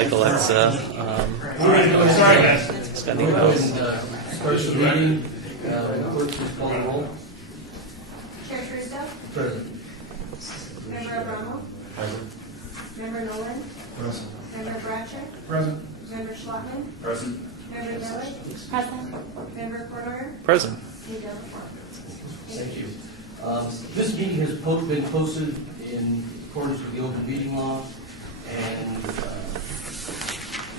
Michael, that's All right, sorry guys. spending those. Start the meeting, clerk, please call the roll. Chair Trusteau, Present. Member Abramo, Present. Member Nolan, Present. Member Bratcher, Present. Member Schlotman, Present. Member Miller, Present. Member Corder, Present. and Member Ford. Thank you. This meeting has been posted in accordance with the open meeting law, and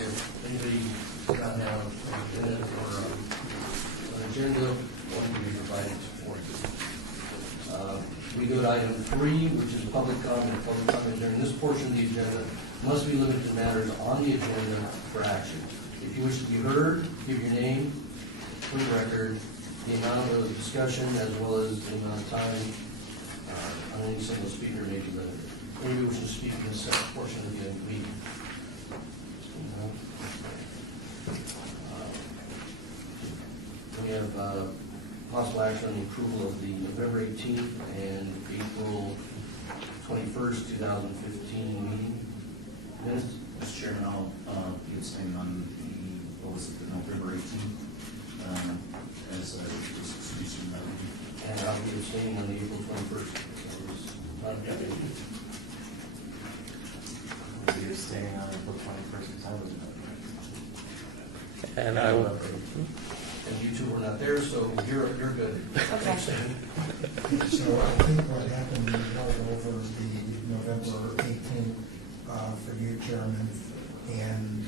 if anybody does not have an agenda or an agenda, one will be provided for you. We go to item 3, which is public comment. Public comment during this portion of the agenda must be limited to matters on the agenda for action. If you wish to be heard, give your name for the record, the amount of discussion, as well as the amount of time on any single speaker may be limited. Anybody wishing to speak in this portion of the meeting? We have possible action on the approval of the November 18th and April 21st, 2015 meeting minutes. Mr. Chairman, I'll be abstaining on the, what was it, the November 18th, as I was excused from that meeting. And I'll be abstaining on the April 21st. That was not a good meeting. I'll be abstaining on April 21st, because I wasn't at the And I will. And you two were not there, so you're good. Okay. Abstaining. So I think what happened, we held over the November 18th for you, Chairman, and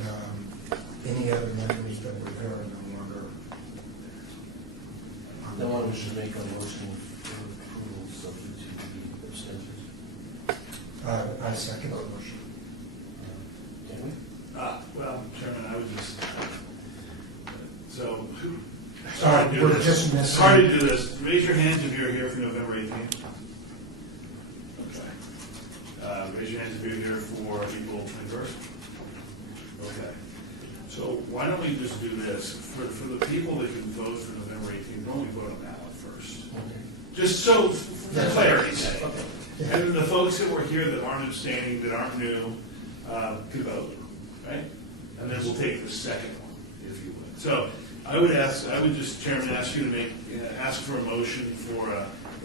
any other members that were there are no longer. Then one of us should make a motion for approval subject to the abstentions. I second the motion. Can we? Well, Chairman, I would just, so, Sorry, hard to do we're this. just It's hard to do this. Raise your hands if you're here for November 18th. Okay. Raise your hands if you're here for April 21st. Okay. So why don't we just do this? For the people that can vote for November 18th, why don't we vote on ballot first? Just so, for clarity's sake. Yeah. And the folks that were here that aren't abstaining, that aren't new, can vote, right? And then we'll take the second one, if you would. So I would just, Chairman, ask you to ask for a motion for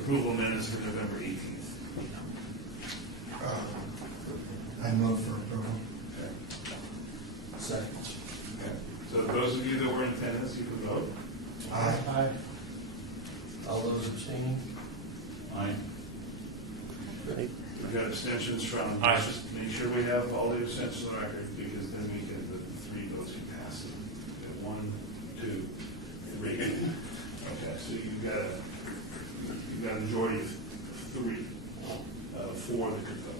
approval of minutes for November 18th. I move for approval. Okay. Second. Okay. So those of you that were in attendance, you can vote. Aye. All those abstaining? Aye. Right. We've got abstentions from, let's just make sure we have all the abstentions on the record, because then we get the 3 votes you pass. We get 1, 2, 3. Okay, so you've got a majority of 3, 4 that could vote.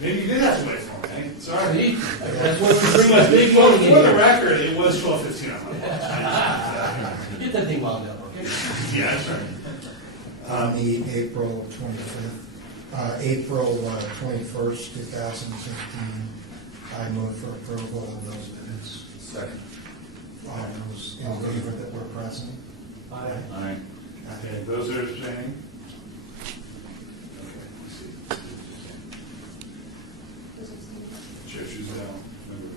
Maybe you did have to wait for me, eh? Sorry. That's what we bring us big voting in For the here. record, it was 12:15 on my watch. Get that thing wound up, okay? Yeah, that's right. On the April 25th, April 21st, 2015, I move for approval of those minutes. Second. All those in favor that were present? Aye. Okay, those are abstaining? Okay, let's see. Chair Truesdale, member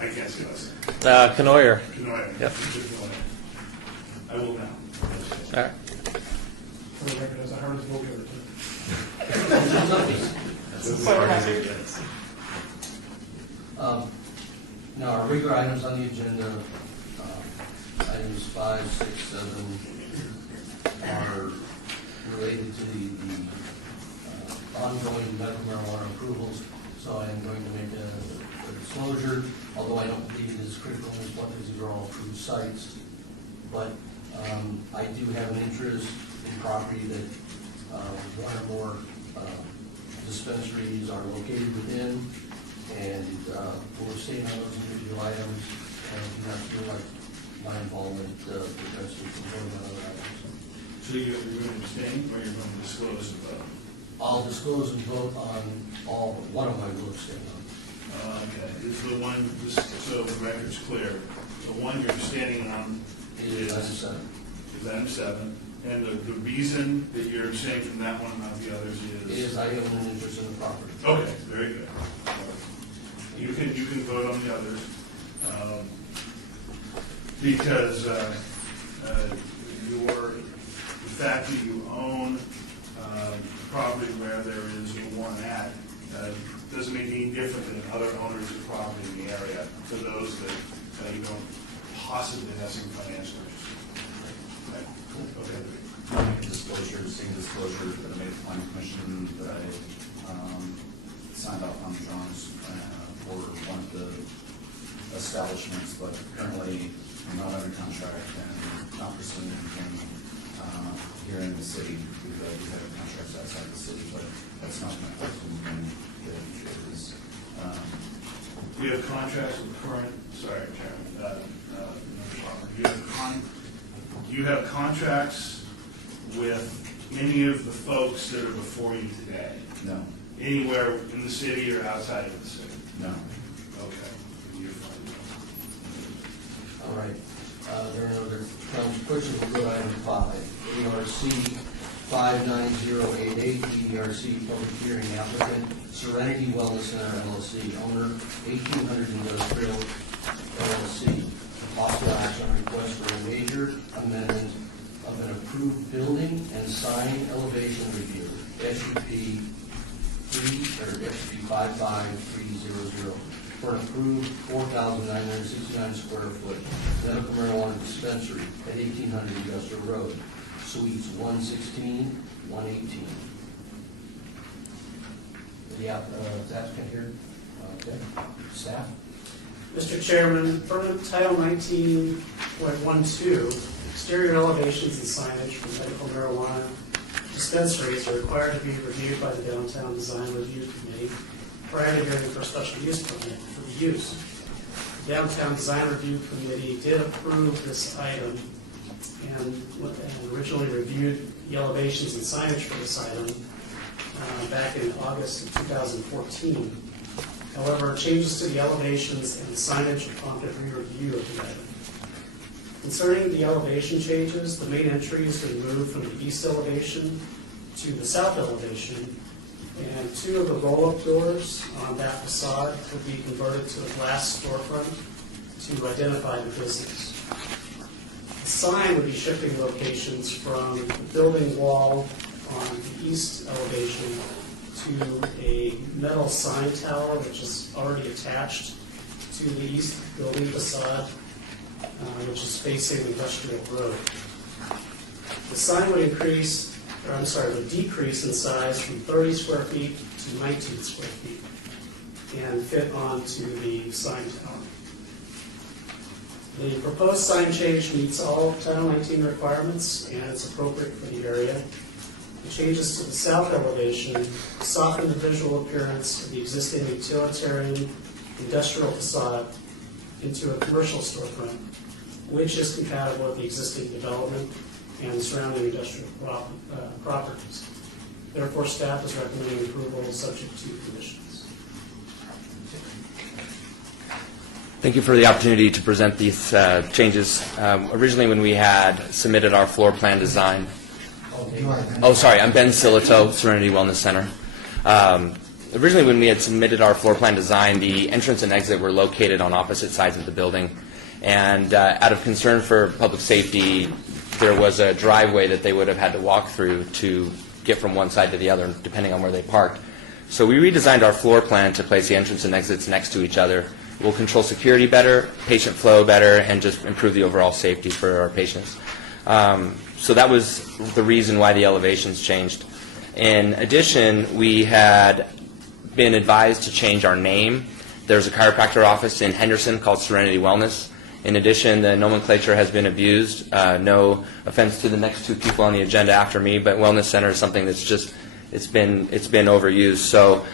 I can't see us. Canoyer. Yep. I will now. All right. For the record, that's the hardest vote ever Now, our regular items on the agenda, items 5, 6, 7, are related to the ongoing medical marijuana approvals. So I am going to make a disclosure, although I don't believe it is critical in this one because these are all approved sites. But I do have an interest in property that one or more dispensaries are located within, and we're staying on those individual items, and do not feel like my involvement prevents me from voting on other items. So you're going to abstain, or you're going to disclose the vote? I'll disclose and vote on all, but one of my will abstain on. Okay, is the one, so the record's clear, the one you're standing on Is item 7. is item 7, And the reason that you're abstaining from that one and not the others Is I own an interest in the property. Okay, very good. You can vote on the others, because the fact that you own property where there is a one at doesn't make any different than other owners of property in the area, to those that you don't possibly have some financial interest in. Right? Okay. Disclosure, same disclosure that I made to the planning commission that I signed off on the drawings for one of the establishments, but currently I'm not under contract and not pursuing anything here in the city. We have contracts outside the city, but that's not my question. It is, We have contracts with current, sorry, Chairman, do you have contracts with any of the folks that are before you today? no, Anywhere in the city or outside of the city? no. Okay. You're fine. All right. There are no other questions. We'll go to item 5. ARC 59088, DDRC public hearing applicant, Serenity Wellness Center LLC, owner 1800 Industrial LLC. Possible action on request for a major amendment of an approved building and sign elevation review, SUP 55300, for an approved 4,969 square foot medical marijuana dispensary at 1800 Industrial Road, Suites 116, 118. The applicant here? Okay. Staff? Mr. Chairman, per Title 19.12, exterior elevations and signage for medical marijuana dispensaries are required to be reviewed by the Downtown Design Review Committee prior to hearing for a special use permit for the use. The Downtown Design Review Committee did approve this item and originally reviewed the elevations and signage for this item back in August of 2014. However, changes to the elevations and signage prompted re-review of the item. Concerning the elevation changes, the main entry is to be moved from the east elevation to the south elevation, and 2 of the roll-up doors on that facade will be converted to a glass storefront to identify the business. The sign would be shifting locations from the building wall on the east elevation to a metal sign tower, which is already attached to the east building facade, which is facing Industrial Road. The sign would decrease in size from 30 square feet to 19 square feet and fit onto the sign tower. The proposed sign change meets all Title 19 requirements and it's appropriate for the area. The changes to the south elevation soften the visual appearance of the existing utilitarian industrial facade into a commercial storefront, which is compatible with the existing development and the surrounding industrial properties. Therefore, staff is recommending approval subject to conditions. Thank you for the opportunity to present these changes. Originally, when we had submitted our floor plan design, I'm Ben Silito, Serenity Wellness Center. Originally, when we had submitted our floor plan design, the entrance and exit were located on opposite sides of the building. And out of concern for public safety, there was a driveway that they would have had to walk through to get from one side to the other, depending on where they parked. So we redesigned our floor plan to place the entrance and exits next to each other. We'll control security better, patient flow better, and just improve the overall safety for our patients. So that was the reason why the elevations changed. In addition, we had been advised to change our name. There's a chiropractor office in Henderson called Serenity Wellness. In addition, the nomenclature has been abused. No offense to the next 2 people on the agenda after me, but Wellness Center is something that's just, it's been overused. So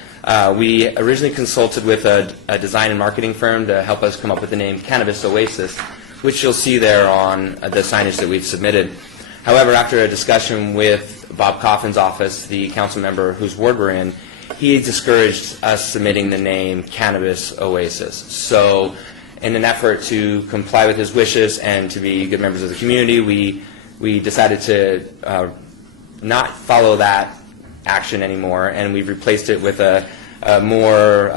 we originally consulted with a design and marketing firm to help us come up with the name Cannabis Oasis, which you'll see there on the signage that we've submitted. However, after a discussion with Bob Coffin's office, the council member whose ward we're in, he discouraged us submitting the name Cannabis Oasis. So in an effort to comply with his wishes and to be good members of the community, we we decided to not follow that action anymore, and we've replaced it with a more,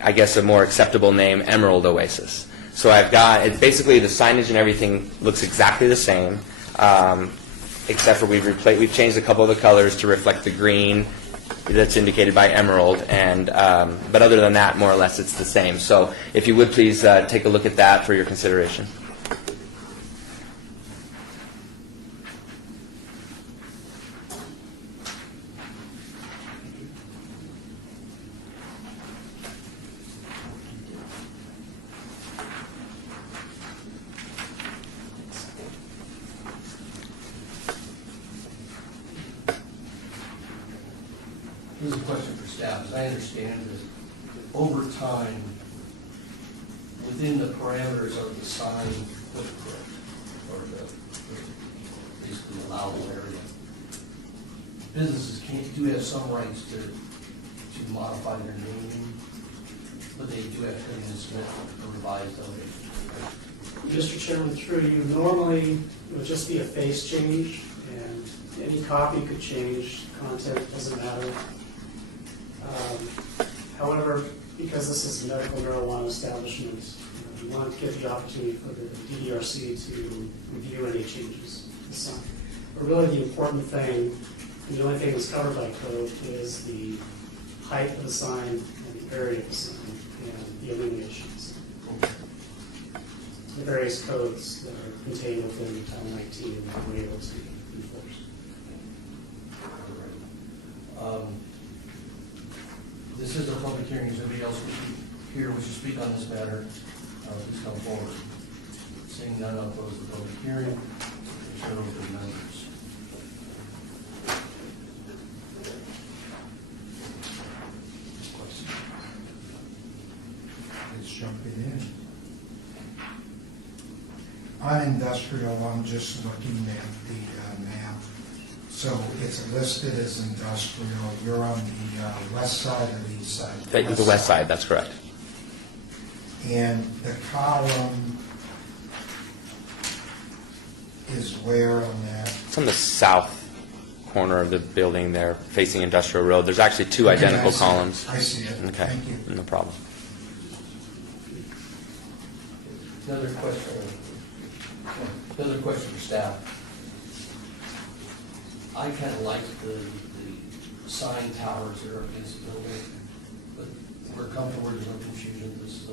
I guess, a more acceptable name, Emerald Oasis. So I've got, it's basically the signage and everything looks exactly the same, except for we've changed a couple of the colors to reflect the green that's indicated by emerald, and but other than that, more or less, it's the same. So if you would please take a look at that for your consideration. This is a question for staff. As I understand it, over time, within the parameters of the sign footprint, or basically allowable area, businesses do have some rights to modify their naming, but they do have to come in and submit a revised elevation. Mr. Chairman, through you, normally it would just be a face change, and any copy could change, content doesn't matter. However, because this is a medical marijuana establishment, we want to give the opportunity for the DDRC to review any changes to the sign. But really the important thing, and the only thing that's covered by code, is the height of the sign and the area of the sign and the illuminations. The various codes that are contained within Title 19 that we're able to enforce. This is a public hearing. Is anybody else here wishing to speak on this matter? Please come forward. Seeing none, I'll close the public hearing. Turn over to the members. Let's jump it in. On industrial, I'm just looking at the map. So it's listed as industrial. You're on the west side or the east side? The west side, that's correct. And the column is where on that? It's on the south corner of the building there, facing Industrial Road. There's actually two Okay, identical I see it. columns. I see it. Okay, Thank you. no problem. Another question for staff. I kind of like the sign towers that are against the building, but we're comfortable with no confusion. This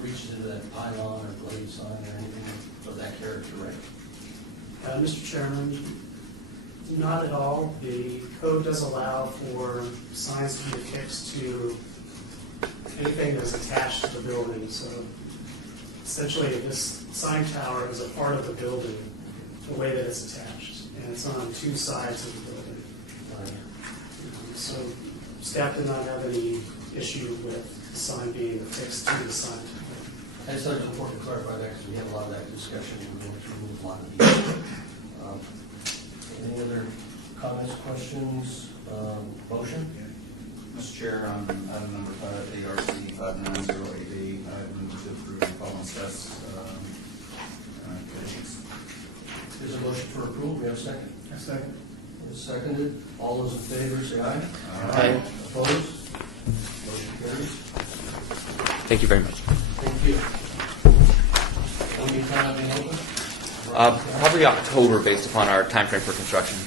reaches into that pylon or blade sign or anything of that character, right? Mr. Chairman, not at all. The code does allow for signs to be affixed to anything that's attached to the building. So essentially, this sign tower is a part of the building, the way that it's attached, and it's on two sides of the building. So staff did not have any issue with the sign being affixed to the sign tower. I just thought it was important to clarify that because we had a lot of that discussion and we went through a lot of detail. Any other comments, questions, motion? Mr. Chair, on item number 5, ARC 59088, I move to approve the following steps conditions. There's a motion for approval. We have a second. A second. It's seconded. All those in favor say aye. Aye. Opposed? Motion carries. Thank you very much. Thank you. When do you plan on being open? Probably October, based upon our timeframe for construction.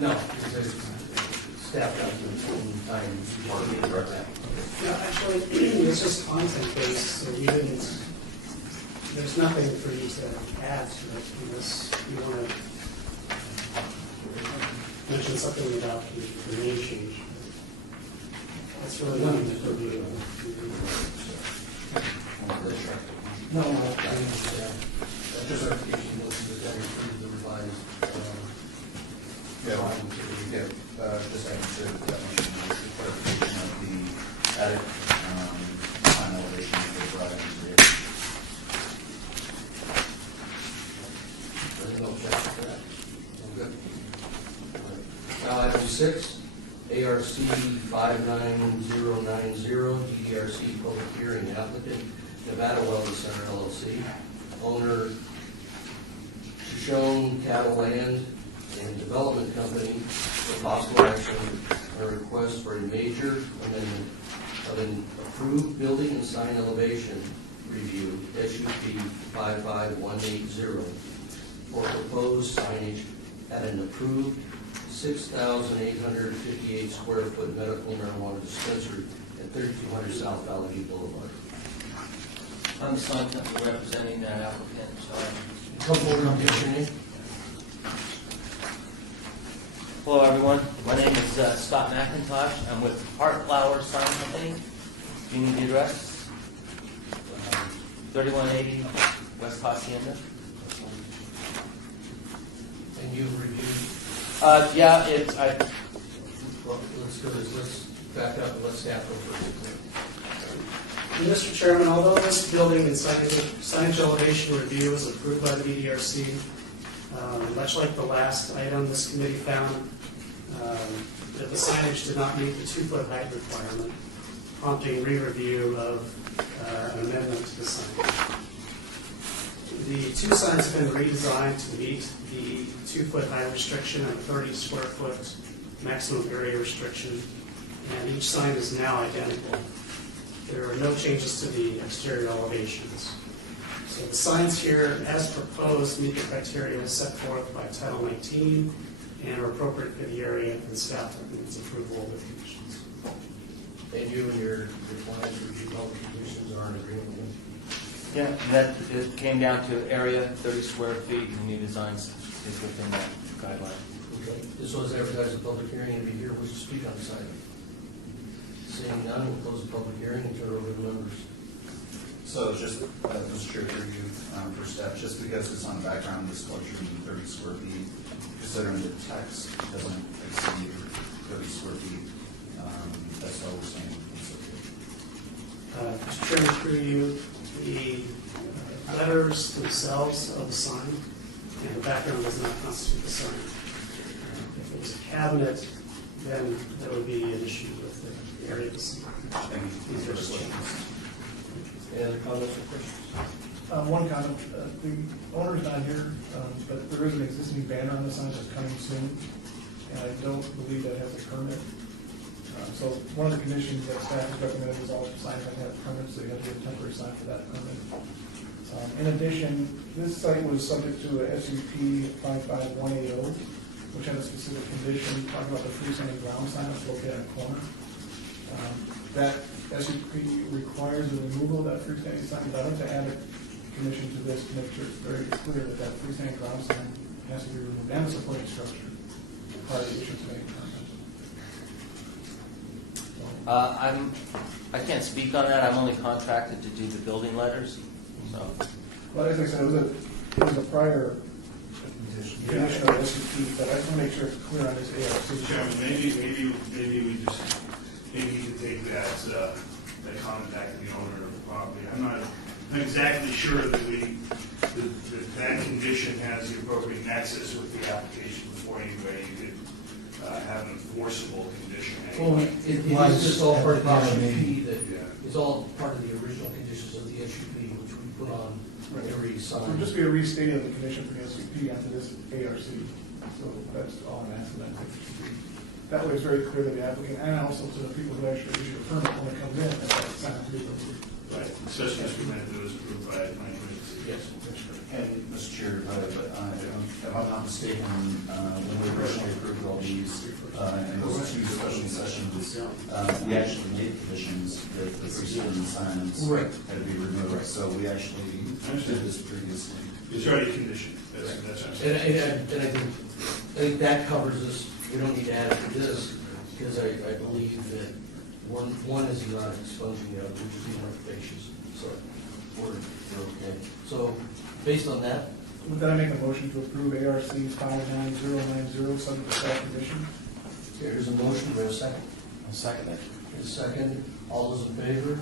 No, because staff doesn't time to work that. No, actually, it's just content-based, so we didn't, there's nothing for you to add to it unless you want to mention something about the name change. That's really nothing to review. No, I understand. That's just clarification, that we approve the revised, drawing to the- Just adding to that motion, the clarification of the attic sign elevation for the garage and rear. There's no objection to that. All good. Now, item 6, ARC 59090, DDRC public hearing, applicant Nevada Wellness Center LLC, owner Shoshone Cattle Land and Development Company, for possible action on a request for a major amendment of an approved building and sign elevation review, SUP 55180, for proposed signage at an approved 6,858 square foot medical marijuana dispensary at 3200 South Valley View Boulevard. I'm the sign company representing that applicant, so. Come forward and give your name. Hello, everyone. My name is Scott McIntosh. I'm with Heart Flower Sign Company. Do you need the address? 3180 West Hacienda. And you've reviewed, Yeah, well, let's back up and let staff go first. Mr. Chairman, although this building and signage elevation review was approved by the BDRC, much like the last item, this committee found that the signage did not meet the 2-foot height requirement, prompting re-review of an amendment to the sign. The two signs have been redesigned to meet the 2-foot height restriction and 30 square foot maximum area restriction, and each sign is now identical. There are no changes to the exterior elevations. So the signs here, as proposed, meet the criteria set forth by Title 19 and are appropriate for the area, and staff recommends approval of the conditions. And you and your clients review all the conditions are in agreement with. yeah, that it came down to area 30 square feet, and the new designs is within that guideline. Okay. This was advertised a public hearing, and be here, wish to speak on this item. Seeing none, we'll close the public hearing and turn it over to members. So just, Mr. Chair, through you, for staff, just because it's on background disclosure in 30 square feet, considering the text doesn't exceed 30 square feet, that's all we're saying. It's okay. Mr. Chairman, through you, the letters themselves of the sign and the background does not constitute the sign. If it was a cabinet, then there would be an issue with the area of the sign. Thank you. These are just changes. Any other comments or questions? One comment, the owner's not here, but there is an existing banner on the sign that's coming soon, and I don't believe that has a permit. So one of the conditions that staff has recommended is all signs that have permits, so you have to get a temporary sign for that permit. In addition, this site was subject to a SUP 55180, which had a specific condition talking about the freestanding ground sign that's located on a corner. That SUP requires the removal of that freestanding sign, but I'd like to add a condition to this to make sure it's very clear that that freestanding ground sign has to be removed and the supporting structure prior to the issuance of any permit. I can't speak on that. I'm only contracted to do the building letters. So, Well, as I said, it was a prior condition of SUP, but I just want to make sure it's clear on this ARC. Mr. Chairman, maybe you could take that comment back to the owner of the property. I'm not exactly sure that that condition has the appropriate nexus with the application before anyway. You could have an enforceable condition Well, anyway. it is just all part of the SUP that Yeah. is all part of the original conditions of the SUP, which we put on every So sign. it'll just be a restating of the condition for the SUP onto this ARC. So that's all I'm asking that. That way it's very clear to the applicant and also to the people who actually issue a permit when it comes in, that that sign has to be removed. Right, especially as we meant it was approved by my committee. Yes. And, Mr. Chair, but if I'm not mistaken, when we originally approved all these, and those two special sessions, we actually made conditions that the freestanding signs Right. had to be removed. So we actually did this previously. It's already conditioned, that's what I'm And saying. I think that covers this. We don't need to add it to this, because I believe that one is not expunging the other, which is more facious. So we're okay. So based on that, With that, I make a motion to approve ARC 59090, subject to staff condition. here's a motion. Do we have a second? I'll second it. Here's a second. All those in favor?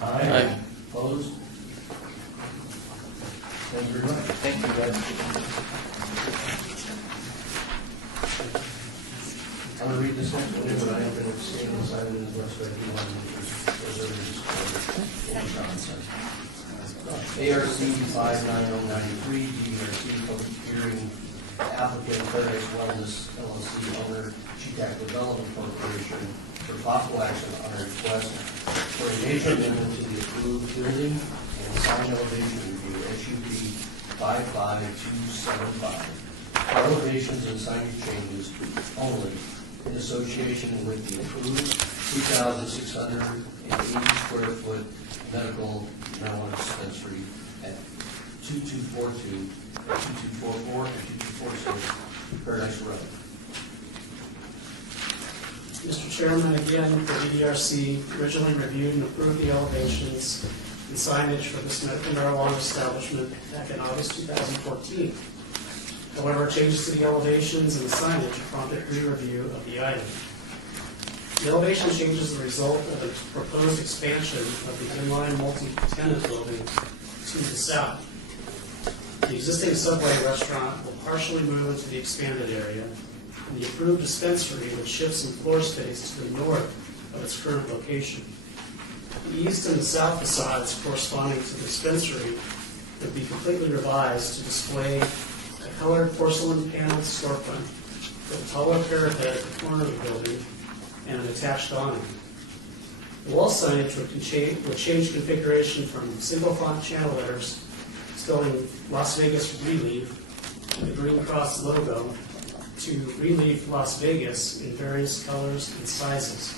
Aye. Opposed? Thank you very much. Thank you, guys. Under read this next one, but I am going to abstain on this item unless I do want to ARC 59093, DRC public hearing, applicant Paradise Wellness LLC owner, Cheetah Development Corporation, for possible action on a request for a major amendment to the approved building and sign elevation review, SUP 55275. Elevations and signage changes only in association with the approved 2,680 square foot medical marijuana dispensary at 2242, 2244, and 2246 Paradise Road. Mr. Chairman, again, the EDRC originally reviewed and approved the elevations and signage for this medical marijuana establishment back in August 2014. However, changes to the elevations and the signage prompted re-review of the item. The elevation changes the result of a proposed expansion of the inline multi-tenant building to the south. The existing Subway restaurant will partially move into the expanded area, and the approved dispensary would shift some floor space to the north of its current location. The east and the south facades corresponding to the dispensary would be completely revised to display a colored porcelain paneled storefront with a taller parapet at the corner of the building and an attached awning. The wall signage would change configuration from single font channel letters spelling Las Vegas Relief and the Green Cross logo to Relief Las Vegas in various colors and sizes,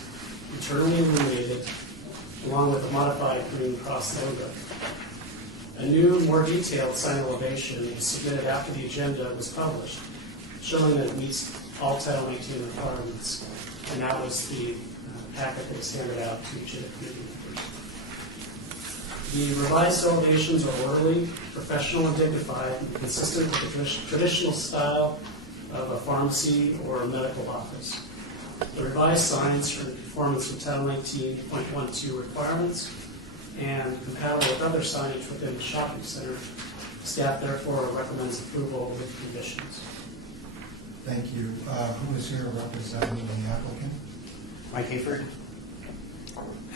internally illuminated, along with a modified Green Cross logo. A new, more detailed sign elevation was submitted after the agenda was published, showing that it meets all Title 18 requirements, and that was the packet that was handed out to each of the committee members. The revised elevations are orderly, professional, and dignified, and consistent with the traditional style of a pharmacy or a medical office. The revised signs are in conformance with Title 19.12 requirements and compatible with other signage within the shopping center. Staff therefore recommends approval with conditions. Thank you. Who is here representing the applicant? Mike Hayford.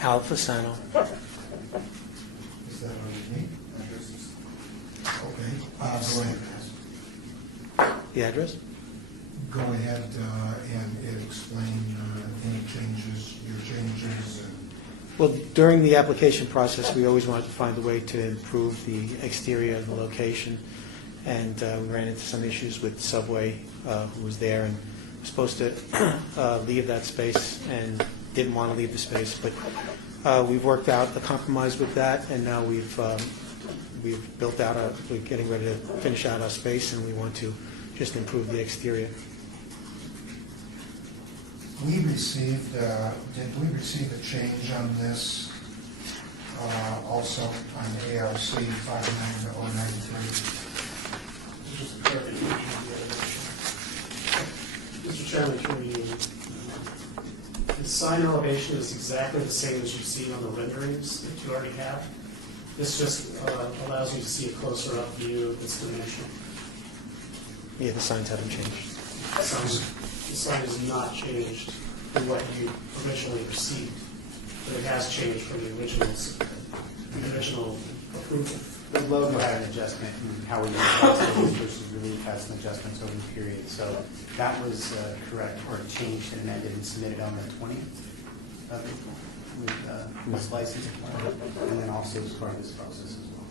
Al Fasano. Is that what you need? Okay, go ahead. The address? Go ahead and explain any changes, your changes, and Well, during the application process, we always wanted to find a way to improve the exterior of the location, and we ran into some issues with Subway, who was there and was supposed to leave that space and didn't want to leave the space, but we've worked out a compromise with that, and now we've built out we're getting ready to finish out our space, and we want to just improve the exterior. we received, did we receive a change on this also on ARC 59093? Just a clarification of the elevation. Mr. Chairman, through you, the sign elevation is exactly the same as you've seen on the renderings that you already have. This just allows you to see a closer up view of this dimension. Yeah, the signs haven't changed. The sign has not changed from what you originally received, but it has changed from the original approval. The logo had an adjustment in how we use it versus Relief has an adjustment over the period. So that was correct, or changed and amended and submitted on the 20th of April with this license plan, and then also as part of this process as well.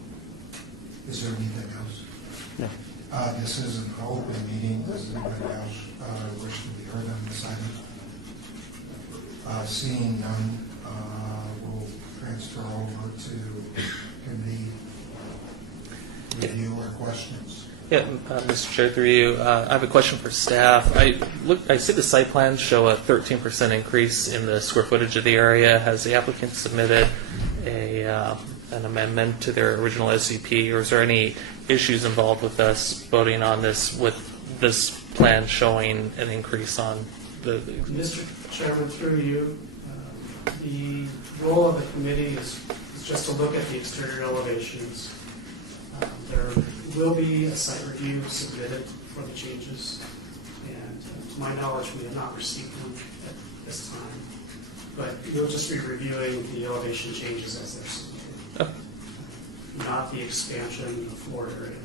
Is there anything else? No. This is an open meeting. Does anybody else wish to be heard on this item? Seeing none, we'll transfer over to committee review or questions. Yeah, Mr. Chair, through you, I have a question for staff. I see the site plans show a 13% increase in the square footage of the area. Has the applicant submitted an amendment to their original SCP, or is there any issues involved with us voting on this with this plan showing an increase on the? Mr. Chairman, through you, the role of the committee is just to look at the exterior elevations. There will be a site review submitted for the changes, and and to my knowledge, we have not received them at this time. But you'll just be reviewing the elevation changes as they're submitted, not the expansion of the floor area.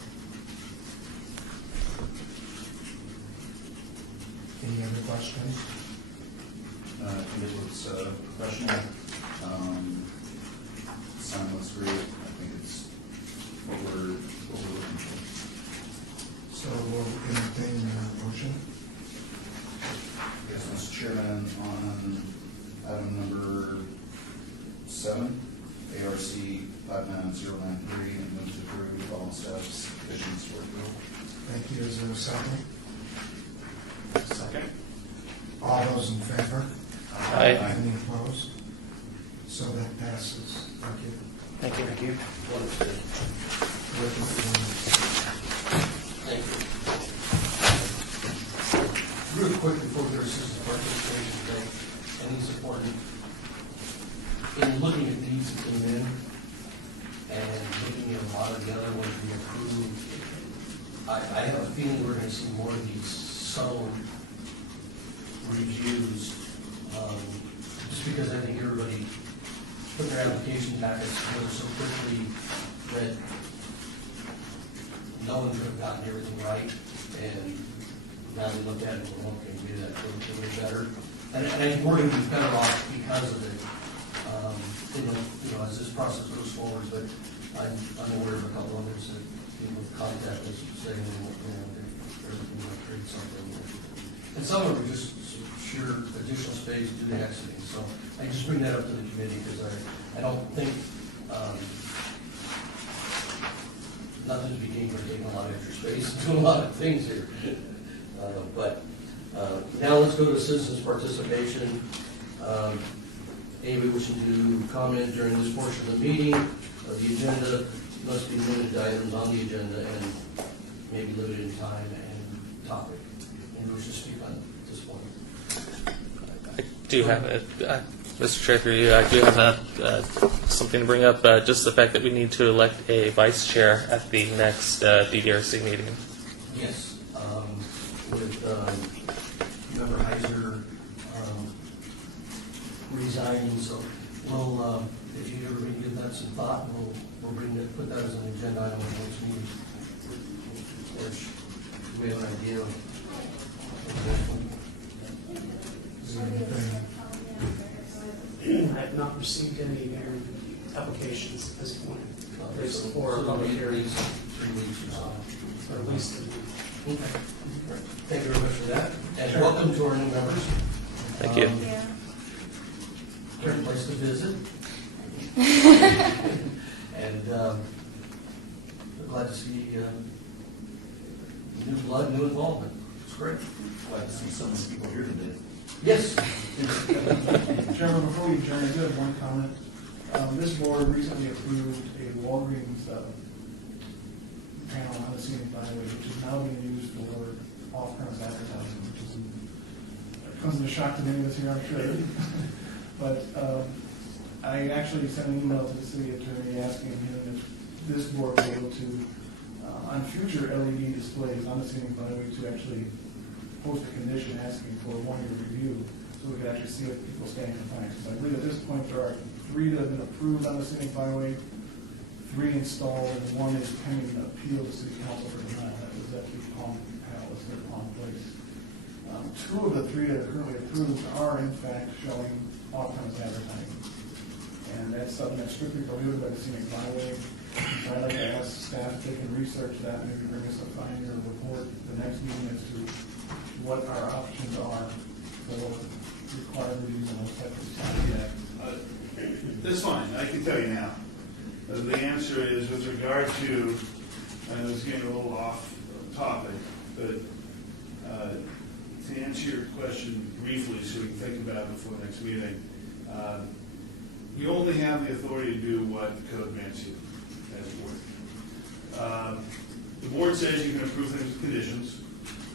Any other questions? I think it looks professional. Sign looks great. I think it's what we're looking for. So we'll entertain a motion. Yes, Mr. Chairman, on item number 7, ARC 59093, and move to approve all staff's additions for approval. Thank you. Is there a second? Second. All those in favor? Aye. Any opposed? So that passes. Thank you. Thank you. Thank you. Thank you. Real quick before we go to citizen participation today, and it's important, in looking at these that came in, and looking at a lot of the other ones we approved, I have a feeling we're going to see more of these subtle reviews, just because I think everybody put their application packets together so quickly that no one could have gotten everything right, and now we look at it and go, okay, we do that a little bit better. And I think we're going to be better off because of it, as this process goes forward, but I'm aware of a couple others that people contact us saying, they're looking to create something. And some of them are just sheer additional space due to exiting. So I just bring that up to the committee because I don't think nothing's became for taking a lot of extra space and doing a lot of things here. But now let's go to citizens' participation. Anybody wishing to comment during this portion of the meeting of the agenda must be limited to items on the agenda and maybe limited in time and topic. And wish to speak on this point. I do have Mr. Chair, through you, I do have something to bring up. Just the fact that we need to elect a vice chair at the next DDRC meeting. Yes, with Member Heiser resigning, so we'll, if you ever give that some thought, we'll put that as an agenda item for next meeting. We have an idea of Is there anything? I have not received any applications at this point. There's so 4 it'll public be hearings, 3 weeks or so. or at least a week. Okay. Thank you very much for that, and welcome to our new members. Thank you. Yeah. Great place to visit. And we're glad to see new blood, new involvement. It's great. Glad to see so many people here today. Yes. Chairman, before we adjourn, I do have one comment. This board recently approved a Walgreens panel on the scenic byway, which is now being used for off-premise advertising, which is comes as a shock to many of us here, I'm sure. But I actually sent an email to the city attorney asking him if this board was able to, on future LED displays on the scenic byway, to actually post a condition asking for a 1-year review, so we could actually see if people stand in compliance. Because I believe at this point there are 3 that have been approved on the scenic byway, 3 installed, and 1 is pending an appeal to city council for denial. That was at the Palm Palace or Palm Place. 2 of the 3 that are currently approved are in fact showing off-premise advertising. And that's something that's strictly prohibited by the scenic byway. So I'd like to ask staff if they can research that, maybe bring us a finding or report the next meeting as to what our options are for required reviews on those types of stuff. That's fine, I can tell you now. The answer is with regard to, and I was getting a little off topic, but to answer your question briefly so we can think about it before next meeting, you only have the authority to do what the code grants you as a board. The board says you can approve things with conditions.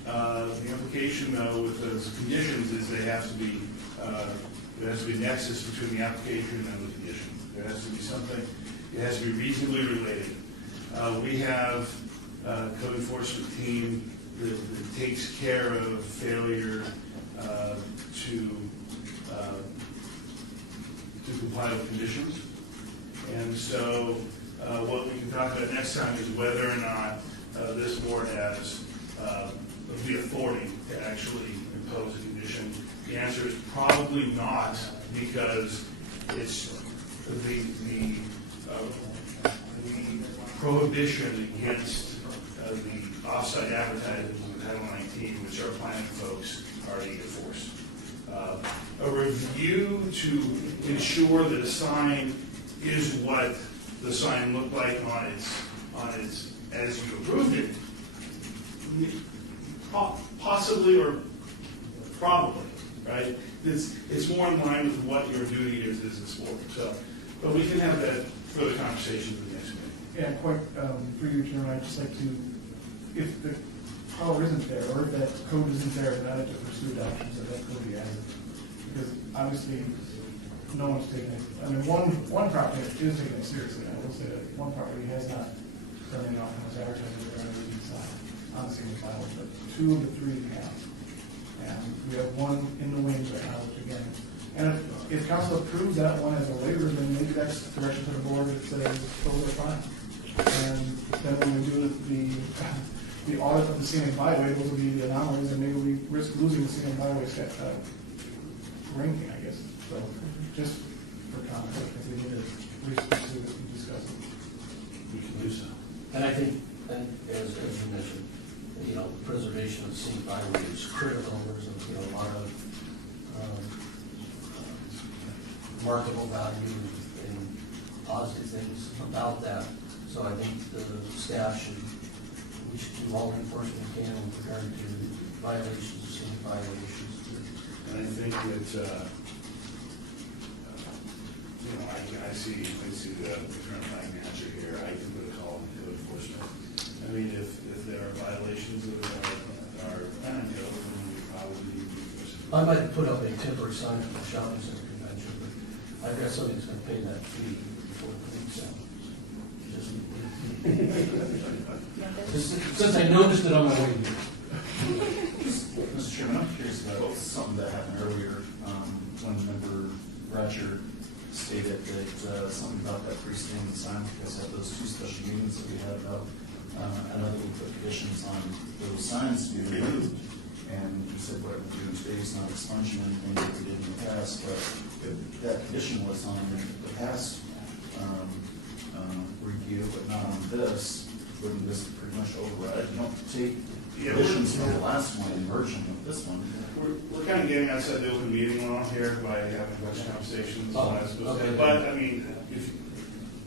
The implication, though, with those conditions is there has to be a nexus between the application and the condition. There has to be something, it has to be reasonably related. We have a code enforcement team that takes care of failure to comply with conditions. And so what we can talk about next time is whether or not this board has the authority to actually impose a condition. The answer is probably not, because it's the prohibition against the off-site advertising in Title 19, which our planning folks already enforce. A review to ensure that a sign is what the sign looked like on its as you approved it, possibly or probably, right? It's more in line with what your duty is as this board. So, but we can have that further conversation with the next meeting. Yeah, quite, through you, Chairman, I'd just like to, if the power isn't there, or if that code isn't there, then I'd like to pursue adoptions of that code be added. Because obviously, no one's taking it, I mean, one property is taking it seriously. I will say that one property has not done any off-house advertising regarding the sign on the single file, but 2 of the 3 have. And we have one in the wings right now, which again, and if council approves that one as a waiver, then maybe that's the direction for the board that says those are fine. And then when we do the audit of the scenic byway, those will be the anomalies, and maybe we risk losing the scenic byway ranking, I guess. So just for comment, if we need to pursue this and discuss it. We can do so. And I think, and as you mentioned, preservation of the scenic byway is critical. There's a lot of marketable value and positive things about that. So I think the staff we should do all the enforcement we can with regard to violations of scenic byway issues. And I think that, I see the current line manager here. I can put a call into code enforcement. I mean, if there are violations of our plan, then we probably need to enforce it. I might put up a temporary sign at the shopping center convention, but I've got somebody that's going to pay that fee before the police out. Since I noticed it on my way here. Mr. Chairman, I'm curious about something that happened earlier when Member Bratcher stated that something about that freestanding sign, because at those 2 special meetings that we had about another we put conditions on those signs to be removed. And you said what we're doing today is not expunging anything that we did in the past, but if that condition was on the past review, but not on this, wouldn't this pretty much override? You don't take conditions from the last one and merge them with this one. We're kind of getting outside the open meeting law here by having bunch of conversations. Okay. But, I mean,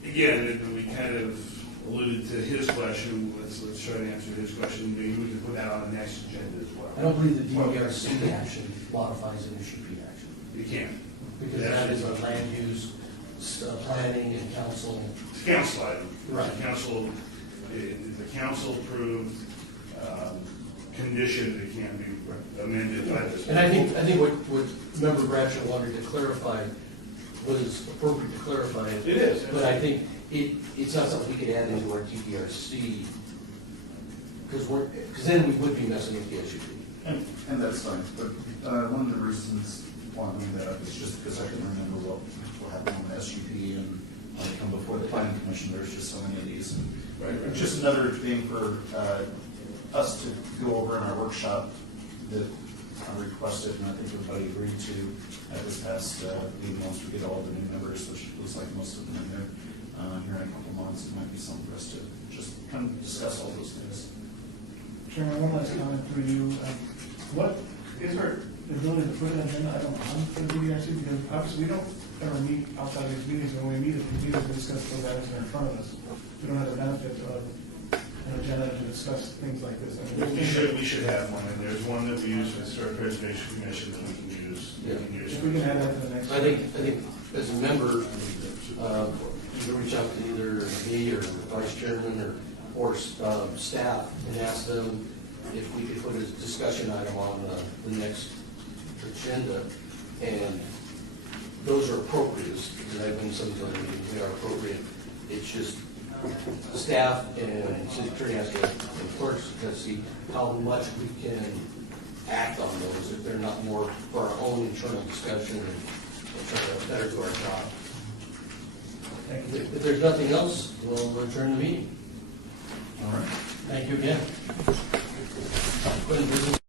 again, we kind of alluded to his question. Let's try to answer his question. Maybe we can put that on the next agenda as well. I don't believe the DRC action modifies an SUP action. You can. Because that is a land use, planning and council. It's a council item. Right. The council approved condition that can be amended by this. And I think what Member Bratcher wanted to clarify was appropriate to clarify. It is. But I think it's not something we could add into our DRC, because then we would be messing with the SUP. And that's fine, but one of the reasons why I'm bringing that up is just because I can remember what happened on the SUP and when I come before the planning commission, there's just so many of these. And Right. just another thing for us to go over in our workshop that I requested, and I think everybody agreed to at this past meeting, once we get all the new members, which looks like most of them are here, here in a couple months, it might be something for us to just kind of discuss all those things. Chairman, one last comment through you. What is our ability to put an agenda item on for the DRC? Because obviously we don't ever meet outside of these meetings, and when we meet at these meetings, we discuss those items that are in front of us. We don't have the benefit of an agenda to discuss things like this. I mean, We should have one, and there's one that we use for the Historic Preservation Commission that we can use. if we can add that to the next. I think as a member, you can reach out to either me or the vice chairman or staff and ask them if we could put a discussion item on the next agenda, and those are appropriate. Because I've been sometimes they are appropriate. It's just staff and city attorney has to, and clerks to see how much we can act on those, if they're not more for our own internal discussion and try to better do our job. If there's nothing else, we'll adjourn the meeting. All right. Thank you again.